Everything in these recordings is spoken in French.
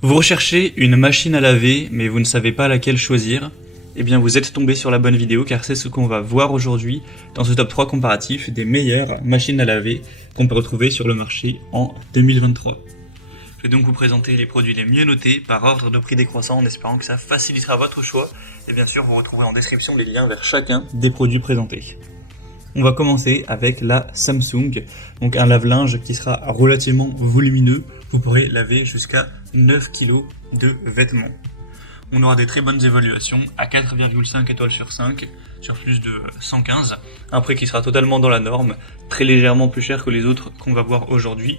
Vous recherchez une machine à laver, mais vous ne savez pas laquelle choisir? Eh bien, vous êtes tombé sur la bonne vidéo, car c'est ce qu'on va voir aujourd'hui dans ce top 3 comparatif des meilleures machines à laver qu'on peut retrouver sur le marché en 2023. Je vais donc vous présenter les produits les mieux notés par ordre de prix décroissant en espérant que ça facilitera votre choix. Et bien sûr, vous retrouverez en description les liens vers chacun des produits présentés. On va commencer avec la Samsung, donc un lave-linge qui sera relativement volumineux. Vous pourrez laver jusqu'à 9 kg de vêtements. On aura des très bonnes évaluations à 4,5 étoiles sur 5 sur plus de 115. Un prix qui sera totalement dans la norme, très légèrement plus cher que les autres qu'on va voir aujourd'hui.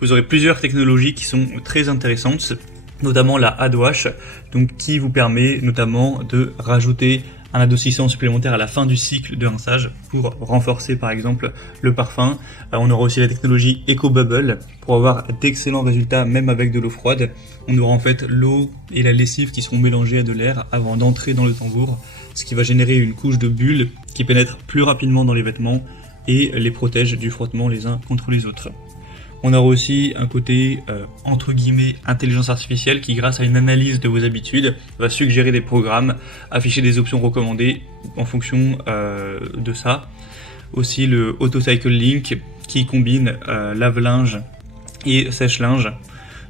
Vous aurez plusieurs technologies qui sont très intéressantes, notamment la Hadwash, donc qui vous permet notamment de rajouter un adoucissant supplémentaire à la fin du cycle de rinçage pour renforcer par exemple le parfum. On aura aussi la technologie EcoBubble pour avoir d'excellents résultats même avec de l'eau froide. On aura en fait l'eau et la lessive qui seront mélangées à de l'air avant d'entrer dans le tambour, ce qui va générer une couche de bulles qui pénètre plus rapidement dans les vêtements et les protège du frottement les uns contre les autres. On aura aussi un côté entre guillemets intelligence artificielle qui, grâce à une analyse de vos habitudes, va suggérer des programmes, afficher des options recommandées en fonction de ça. Aussi le Auto Cycle Link qui combine lave-linge et sèche-linge.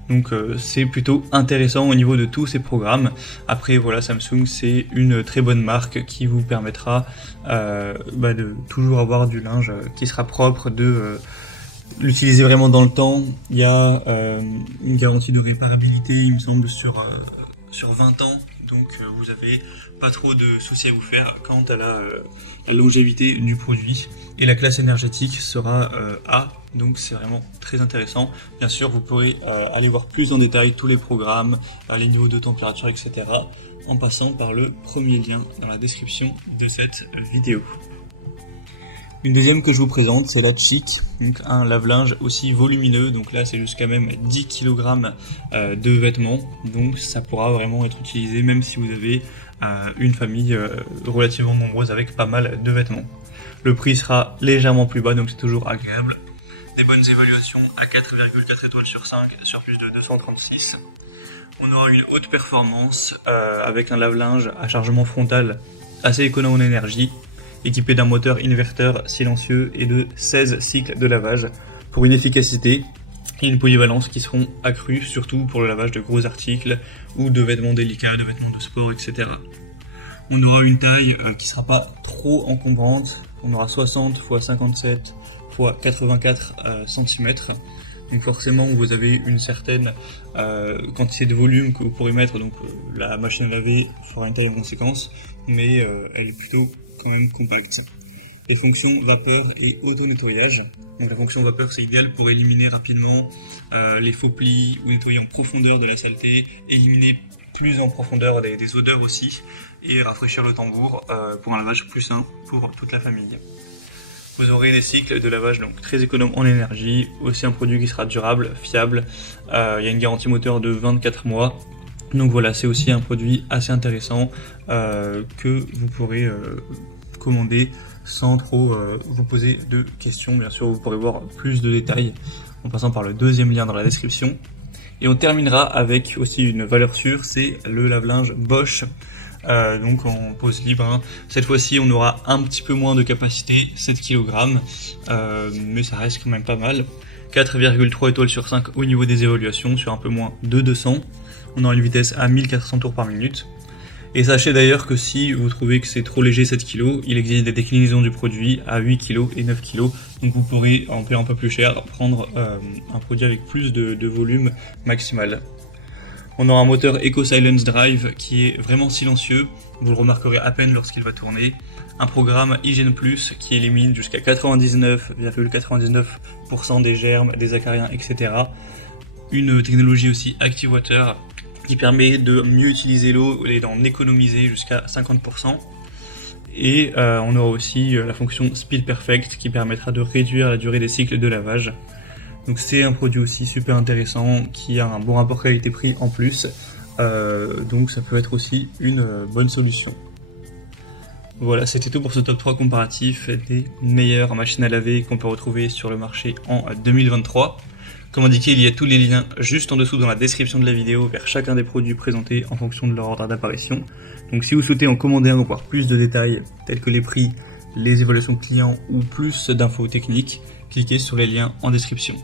Donc c'est plutôt intéressant au niveau de tous ces programmes. Après voilà, Samsung c'est une très bonne marque qui vous permettra de toujours avoir du linge qui sera propre, l'utiliser vraiment dans le temps. Il y a une garantie de réparabilité, il me semble, sur 20 ans. Donc vous avez pas trop de soucis à vous faire quant à la longévité du produit. Et la classe énergétique sera A, donc c'est vraiment très intéressant. Bien sûr, vous pourrez aller voir plus en détail tous les programmes, les niveaux de température, etc. en passant par le premier lien dans la description de cette vidéo. Une deuxième que je vous présente, c'est la Chic, donc un lave-linge aussi volumineux, donc là c'est jusqu'à même 10 kg de vêtements, donc ça pourra vraiment être utilisé même si vous avez une famille relativement nombreuse avec pas mal de vêtements. Le prix sera légèrement plus bas, donc c'est toujours agréable. Des bonnes évaluations à 4,4 étoiles sur 5 sur plus de 236. On aura une haute performance avec un lave-linge à chargement frontal assez économe en énergie, équipé d'un moteur inverteur silencieux et de 16 cycles de lavage pour une efficacité et une polyvalence qui seront accrues, surtout pour le lavage de gros articles ou de vêtements délicats, de vêtements de sport, etc. On aura une taille qui ne sera pas trop encombrante. On aura 60 x 57 x 84 cm. Donc forcément vous avez une certaine quantité de volume que vous pourrez mettre, donc la machine à laver fera une taille en conséquence, mais elle est plutôt quand même compacte. Les fonctions vapeur et auto-nettoyage. Donc la fonction vapeur c'est idéal pour éliminer rapidement les faux plis ou nettoyer en profondeur de la saleté, éliminer plus en profondeur des odeurs aussi et rafraîchir le tambour pour un lavage plus sain pour toute la famille. Vous aurez des cycles de lavage donc très économes en énergie, aussi un produit qui sera durable, fiable. Il y a une garantie moteur de 24 mois. Donc voilà, c'est aussi un produit assez intéressant que vous pourrez commander sans trop vous poser de questions. Bien sûr, vous pourrez voir plus de détails en passant par le deuxième lien dans la description. Et on terminera avec aussi une valeur sûre, c'est le lave-linge Bosch. Donc en pose libre. Cette fois-ci, on aura un petit peu moins de capacité, 7 kg, mais ça reste quand même pas mal. 4,3 étoiles sur 5 au niveau des évaluations, sur un peu moins de 200. On aura une vitesse à 1400 tours par minute. Et sachez d'ailleurs que si vous trouvez que c'est trop léger 7 kg, il existe des déclinaisons du produit à 8 kg et 9 kg. Donc vous pourrez, en payant un peu plus cher, prendre un produit avec plus de volume maximal. On aura un moteur Eco Silence Drive qui est vraiment silencieux, vous le remarquerez à peine lorsqu'il va tourner. Un programme Hygiène Plus qui élimine jusqu'à 99,99% des germes, des acariens, etc. Une technologie aussi Active Water qui permet de mieux utiliser l'eau et d'en économiser jusqu'à 50%. Et on aura aussi la fonction Speed Perfect qui permettra de réduire la durée des cycles de lavage. Donc c'est un produit aussi super intéressant qui a un bon rapport qualité-prix en plus, donc ça peut être aussi une bonne solution. Voilà, c'était tout pour ce top 3 comparatif des meilleures machines à laver qu'on peut retrouver sur le marché en 2023. Comme indiqué, il y a tous les liens juste en dessous dans la description de la vidéo vers chacun des produits présentés en fonction de leur ordre d'apparition. Donc si vous souhaitez en commander un ou voir plus de détails tels que les prix, les évaluations clients ou plus d'infos techniques, cliquez sur les liens en description.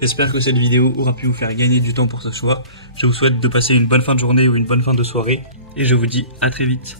J'espère que cette vidéo aura pu vous faire gagner du temps pour ce choix. Je vous souhaite de passer une bonne fin de journée ou une bonne fin de soirée et je vous dis à très vite.